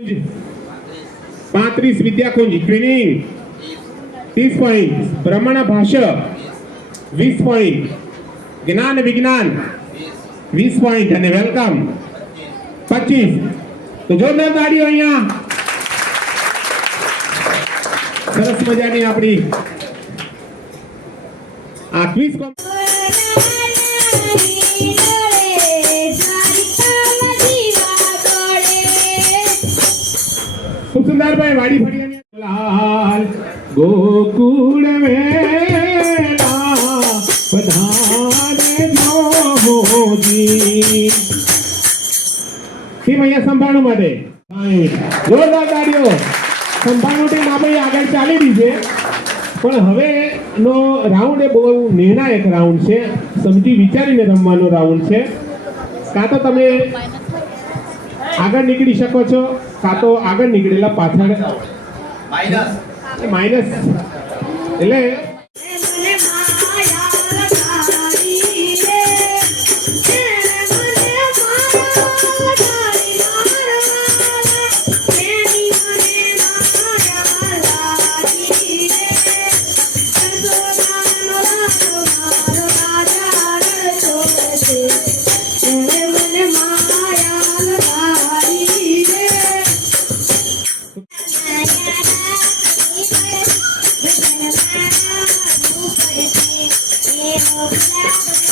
35 विद्याकुंज twinning 30 point ब्रह्मण भाष्य 20 point ज्ञान विज्ञान 20 पॉइंट અને વેલકમ 25 તો જોરદાર તાળીઓ અહીંયા સરસ મજાની આપણી આ ક્વિઝ खूब सुंदर भाई वाड़ी फड़िया लाल गोकुल वेला पधारे मोजी टीम અહીંયા સંભાળવા માટે જોરદાર તાળીઓ સંભાળનો ટીમ આપણે આગળ ચાલી રહી છે પણ હવે નો રાઉન્ડ એ બહુ નિર્ણાયક રાઉન્ડ છે સમજી વિચારીને રમવાનો રાઉન્ડ છે કાં તો તમે આગળ નીકળી શકો છો કાં તો આગળ નીકળેલા પાછળ માઇનસ એટલે Oh,